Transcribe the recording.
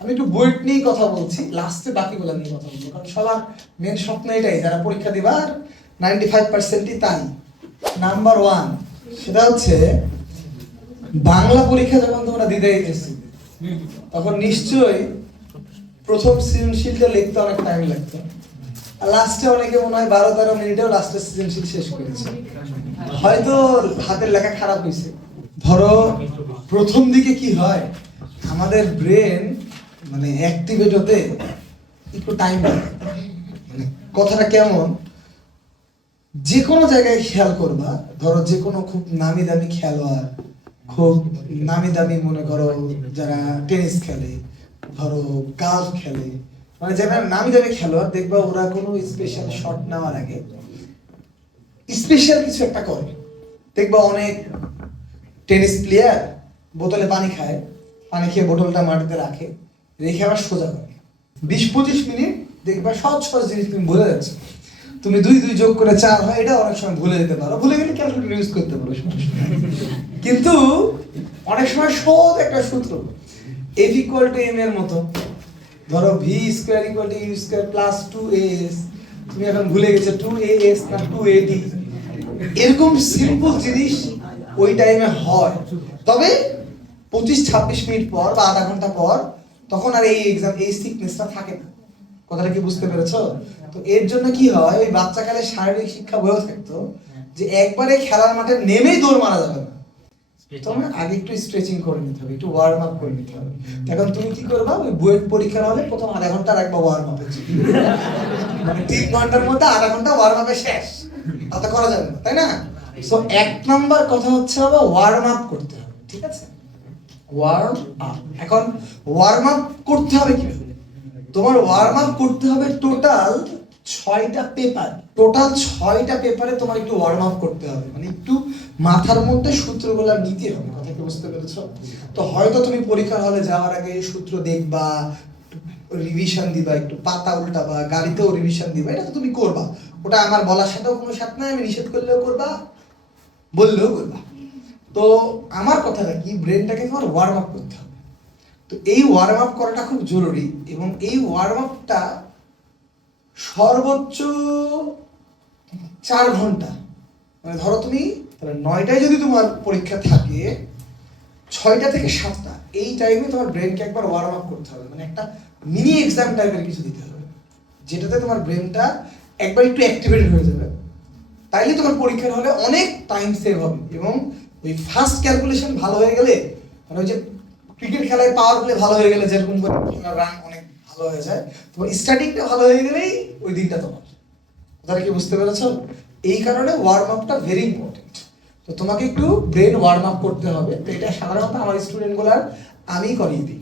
আমি একটু বুয়েট নিয়েই কথা বলছি লাস্টে বাকিগুলো নিয়ে কথা বলব, কারণ সবার মেন স্বপ্ন এটাই, যারা পরীক্ষা দিবার নাইনটি ফাইভ পার্সেন্টই তাই। নাম্বার ওয়ান সেটা হচ্ছে বাংলা পরীক্ষা যখন তোমরা দিতে গেছি তখন নিশ্চয়ই প্রথম সৃজনশীলটা লিখতে অনেক টাইম লাগতো। আর লাস্টে অনেকে মনে হয় বারো তেরো মিনিটেও লাস্টের সৃজনশীল শেষ করেছে। হয়তো হাতের লেখা খারাপ হয়েছে। ধরো, প্রথম দিকে কি হয়, আমাদের ব্রেন মানে অ্যাক্টিভেট হতে একটু টাইম লাগে। মানে কথাটা কেমন? যে কোনো জায়গায় খেয়াল করবা। ধরো যে কোনো খুব নামি দামি খেলোয়াড়, খুব নামি দামি মনে করো যারা টেনিস খেলে, ধরো গালফ খেলে মানে যারা নামি দামি খেলোয়াড়, দেখবা ওরা কোনো স্পেশাল শট নেওয়ার আগে স্পেশাল কিছু একটা করে। দেখবা অনেক টেনিস প্লেয়ার বোতলে পানি খায়, পানি খেয়ে বোতলটা মাটিতে রাখে। রেখে আবার সোজা করে বিশ পঁচিশ মিনিট দেখবা সহজ সহজ জিনিস তুমি ভুলে যাচ্ছ। তুমি দুই দুই যোগ করে চার হয় এটা অনেক সময় ভুলে যেতে পারো। ভুলে গেলে ক্যালকুলেটর ইউজ করতে পারো? কিন্তু অনেক সময় সহজ একটা সূত্র। এফ ইকুয়াল টু এম এর মতো। ধরো V square equal to U square plus two S তুমি এখন ভুলে গেছো টু এ এস না টু এ ডি এরকম সিম্পল জিনিস ওই টাইমে হয়। তবে পঁচিশ ছাব্বিশ মিনিট পর বা আধা ঘণ্টা পর তখন আর এই এক্সাম এই সিকনেসটা থাকে না। কথাটা কি বুঝতে পেরেছ? তো এর জন্য কি হয় ওই বাচ্চাকালে শারীরিক শিক্ষা বইও থাকতো যে একবারে খেলার মাঠে নেমেই দৌড় মারা যাবে না। তোমার আগে একটু স্ট্রেচিং করে নিতে হবে একটু ওয়ার্ম আপ করে নিতে হবে। এখন তুমি কি করবা? ওই বুয়েট পরীক্ষার হলে প্রথম আধা ঘণ্টা রাখবা ওয়ার্ম আপে মানে তিন ঘণ্টার মধ্যে আধা ঘণ্টা ওয়ার্ম আপে শেষ। তাতে করা যাবে না তাই না? সো এক নাম্বার কথা হচ্ছে বাবা ওয়ার্ম আপ করতে হবে ঠিক আছে? ওয়ার্ম আপ এখন ওয়ার্ম আপ করতে হবে কীভাবে? তোমার ওয়ার্ম আপ করতে হবে টোটাল ছয়টা পেপার টোটাল ছয়টা পেপারে তোমার একটু ওয়ার্ম আপ করতে হবে। মানে একটু মাথার মধ্যে সূত্রগুলো নিতে হবে, কথা কি বুঝতে পেরেছ? তো হয়তো তুমি পরীক্ষার হলে যাওয়ার আগে সূত্র দেখবা রিভিশন দিবা, একটু পাতা উল্টাবা, গাড়িতেও রিভিশন দিবা, এটা তো তুমি করবা। ওটা আমার বলার সাথেও কোনো সাথ নাই, আমি নিষেধ করলেও করবা, বললেও করবা। তো আমার কথাটা কি ব্রেনটাকে তোমার ওয়ার্ম আপ করতে হবে। তো এই ওয়ার্ম আপ করাটা খুব জরুরি এবং এই ওয়ার্ম আপটা সর্বোচ্চ চার ঘণ্টা। মানে ধরো তুমি তাহলে নয়টায় যদি তোমার পরীক্ষা থাকে, ছয়টা থেকে সাতটা, এই টাইমে তোমার ব্রেনকে একবার ওয়ার্ম আপ করতে হবে। মানে একটা মিনি এক্সাম টাইপের কিছু দিতে হবে, যেটাতে তোমার ব্রেনটা একবার একটু অ্যাক্টিভেটেড হয়ে যাবে। তাইলে তোমার পরীক্ষার হলে অনেক টাইম সেভ হবে এবং ওই ফার্স্ট ক্যালকুলেশন ভালো হয়ে গেলে মানে ওই যে ক্রিকেট খেলায় পাওয়ার প্লে ভালো হয়ে গেলে যেরকম করে রান অনেক ভালো হয়ে যায় তোমার স্টার্টিংটা ভালো হয়ে গেলেই ওই দিনটা তোমার। তারা কি বুঝতে পেরেছ? এই কারণে ওয়ার্ম আপটা ভেরি ইম্পর্টেন্ট তো তোমাকে একটু ব্রেন ওয়ার্ম আপ করতে হবে। তো এটা সাধারণত আমার স্টুডেন্টগুলার আমি করিয়ে দিই।